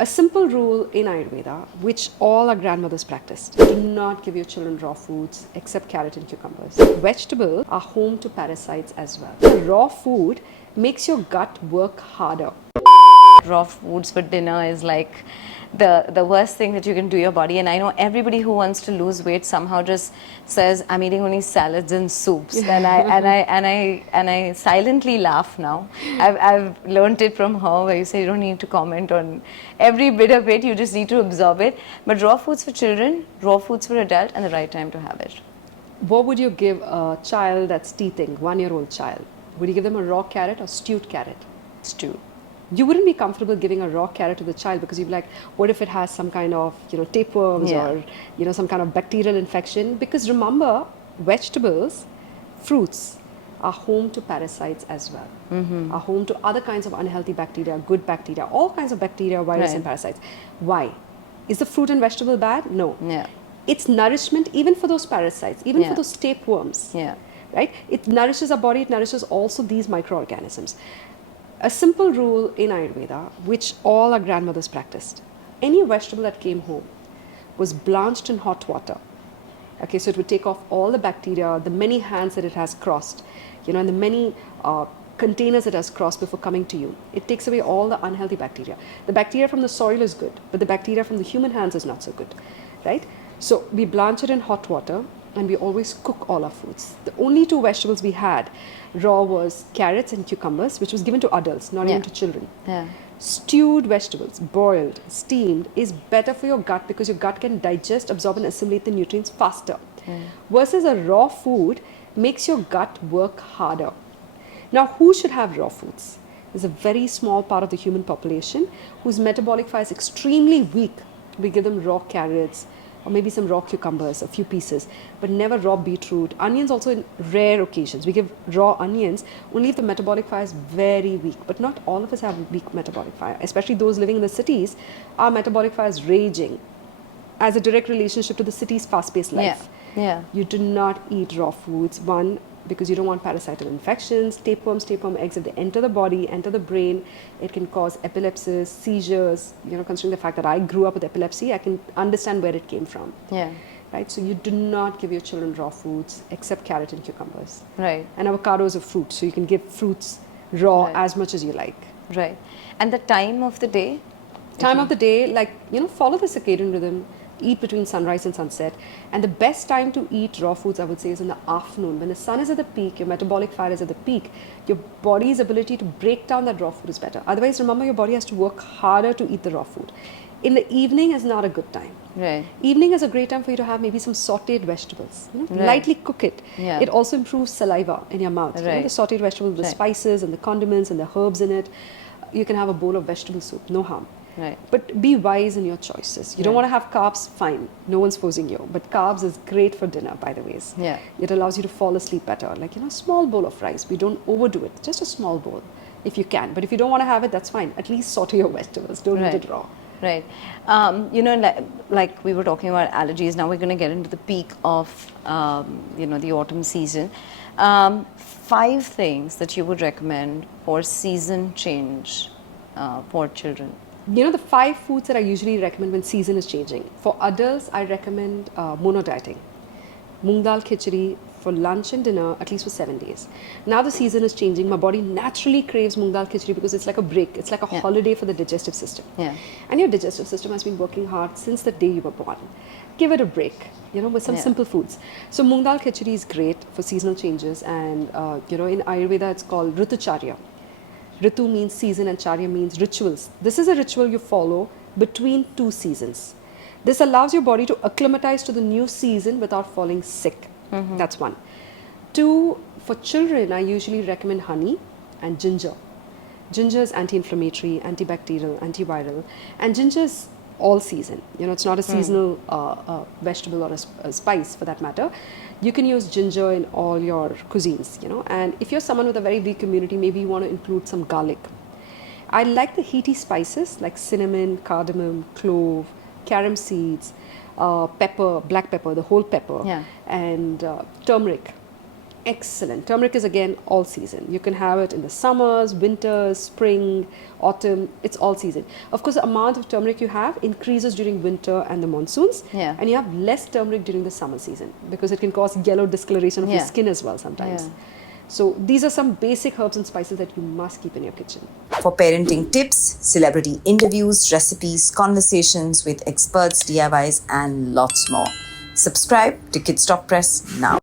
A simple rule in Ayurveda, which all our grandmothers practiced: do not give your children raw foods except carrot and cucumbers. Vegetables are home to parasites as well. The raw food makes your gut work harder. Raw foods for dinner is like the worst thing that you can do your body. And I know everybody who wants to lose weight somehow just says, I'm eating only salads and soups. And I silently laugh now. I've learned it from her, where you say you don't need to comment on every bit of it, you just need to absorb it. But raw foods for children, raw foods for adult, and the right time to have it. What would you give a child that's teething, 1-year-old child? Would you give them a raw carrot or stewed carrot? Stew. You wouldn't be comfortable giving a raw carrot to the child because you'd be like, what if it has some kind of, tapeworms or, some kind of bacterial infection? Because remember, vegetables, fruits are home to parasites as well, are home to other kinds of unhealthy bacteria, good bacteria, all kinds of bacteria, virus and parasites. Why? Is the fruit and vegetable bad? No. Yeah. It's nourishment even for those parasites, even for those tapeworms. Yeah. Right? It nourishes our body, it nourishes also these microorganisms. A simple rule in Ayurveda, which all our grandmothers practiced: any vegetable that came home was blanched in hot water. Okay, so it would take off all the bacteria, the many hands that it has crossed, and the many containers it has crossed before coming to you. It takes away all the unhealthy bacteria. The bacteria from the soil is good, but the bacteria from the human hands is not so good, right? So we blanch it in hot water, and we always cook all our foods. The only two vegetables we had raw was carrots and cucumbers, which was given to adults, not even to children. Yeah. Stewed vegetables, boiled, steamed, is better for your gut because your gut can digest, absorb and assimilate the nutrients faster. Versus a raw food makes your gut work harder. Now, who should have raw foods? There's a very small part of the human population whose metabolic fire is extremely weak. We give them raw carrots, or maybe some raw cucumbers, a few pieces, but never raw beetroot. Onions also in rare occasions. We give raw onions only if the metabolic fire is very weak, but not all of us have weak metabolic fire, especially those living in the cities. Our metabolic fire is raging as a direct relationship to the city's fast-paced life. Yeah. You do not eat raw foods, one, because you don't want parasital infections, tapeworms, tapeworm eggs. If they enter the body, enter the brain, it can cause epilepsies, seizures. Considering the fact that I grew up with epilepsy, I can understand where it came from. Yeah. Right? So you do not give your children raw foods except carrot and cucumbers. Right. And avocado is a fruit, so you can give fruits raw as much as you like. Right. And the time of the day? Time of the day, follow the circadian rhythm. Eat between sunrise and sunset. And the best time to eat raw foods, I would say, is in the afternoon. When the sun is at the peak, your metabolic fire is at the peak, your body's ability to break down that raw food is better. Otherwise, remember, your body has to work harder to eat the raw food. In the evening is not a good time. Right. Evening is a great time for you to have maybe some sauteed vegetables. Lightly cook it. Yeah. It also improves saliva in your mouth. Right. The sauteed vegetables, the spices and the condiments and the herbs in it. You can have a bowl of vegetable soup, no harm. Right. But be wise in your choices. You don't want to have carbs, fine. No one's forcing you. But carbs is great for dinner, by the way. Yeah. It allows you to fall asleep better. A small bowl of rice. We don't overdo it. Just a small bowl, if you can. But if you don't want to have it, that's fine. At least saute your vegetables. Don't eat it raw. Right. Like we were talking about allergies, now we're going to get into the peak of, the autumn season. 5 things that you would recommend for season change for children. The 5 foods that I usually recommend when season is changing. For adults, I recommend mono dieting. Moong dal khichdi for lunch and dinner, at least for 7 days. Now the season is changing. My body naturally craves moong dal khichdi because it's like a break. It's like a holiday for the digestive system. Yeah. And your digestive system has been working hard since the day you were born. Give it a break, with some simple foods. So moong dal khichdi is great for seasonal changes. And, in Ayurveda, it's called Ritucharya. Ritu means season and Charya means rituals. This is a ritual you follow between 2 seasons. This allows your body to acclimatize to the new season without falling sick. That's 1. 2, for children, I usually recommend honey and ginger. Ginger is anti-inflammatory, antibacterial, antiviral, and ginger is all season. It's not a seasonal vegetable or a spice for that matter. You can use ginger in all your cuisines, and if you're someone with a very weak immunity, maybe you want to include some garlic. I like the heaty spices like cinnamon, cardamom, clove, carom seeds, pepper, black pepper, the whole pepper, and turmeric. Excellent. Turmeric is again all season. You can have it in the summers, winters, spring, autumn. It's all season. Of course, the amount of turmeric you have increases during winter and the monsoons. Yeah. And you have less turmeric during the summer season because it can cause yellow discoloration of your Yeah. skin as well sometimes. Yeah. So these are some basic herbs and spices that you must keep in your kitchen. For parenting tips, celebrity interviews, recipes, conversations with experts, DIYs, and lots more. Subscribe to Kids Talk Press now.